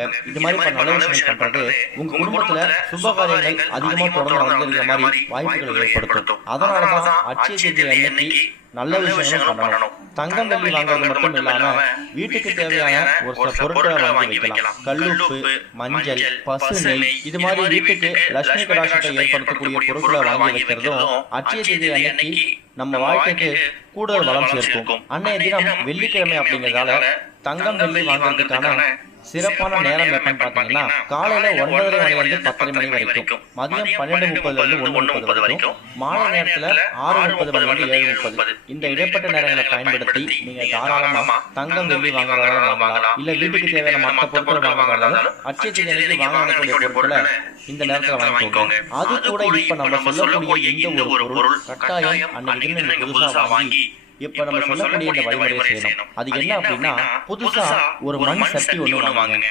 வாங்க. இது மாதிரி நல்ல விஷயங்கள் பண்றது உங்க குடும்பத்துல சுப காரியங்கள் அதிகமா தொடர்ந்து நடந்திருக்கிற மாதிரி வாய்ப்புகளை ஏற்படுத்தும். அதனாலதான் அட்சய திருதியை அன்னைக்கு நல்ல விஷயங்களும் பண்ணணும். தங்கம் வெள்ளி வாங்குறது மட்டும் இல்லாம வீட்டுக்கு தேவையான ஒரு சில பொருட்களை வாங்கி வைக்கலாம். கல்லுப்பு, மஞ்சள், பசு நெய், இது மாதிரி வீட்டுக்கு லட்சுமி கடாட்சத்தை ஏற்படுத்தக்கூடிய பொருட்களை வாங்கி வைக்கிறதும் அட்சய திருதியை அன்னைக்கு நம்ம வாழ்க்கைக்கு கூடுதல் வளம் சேர்க்கும். அன்னைய தினம் வெள்ளிக்கிழமை அப்படிங்கிறதால தங்கம் வெள்ளி வாங்குறதுக்கான சிறப்பான நேரம் எப்பன்னு பாத்தீங்கன்னா காலையில 9:30 மணிலிருந்து 10:30 மணி வரைக்கும், மதியம் 12:30 1:30 வரைக்கும், மாலை நேரத்துல 6:30 மணிலிருந்து 7:30. இந்த இடைப்பட்ட நேரங்களை பயன்படுத்தி நீங்க தாராளமா தங்கம் வெள்ளி வாங்கலாம். இல்ல வீட்டுக்கு தேவையான மற்ற பொருட்கள் வாங்கலாம். அட்சய திருதியை வாங்கக்கூடிய பொருட்களை இந்த நேரத்துல வாங்கிக்கோங்க. அது கூட இப்ப நம்ம சொல்லக்கூடிய இந்த ஒரு பொருள் கட்டாயம் அன்னைக்கு நீங்க புதுசா வாங்கி இப்ப நம்ம சொல்லக்கூடிய இந்த வழிமுறையை செய்யணும். அது என்ன அப்படின்னா புதுசா ஒரு மண் சட்டி ஒண்ணு வாங்குங்க.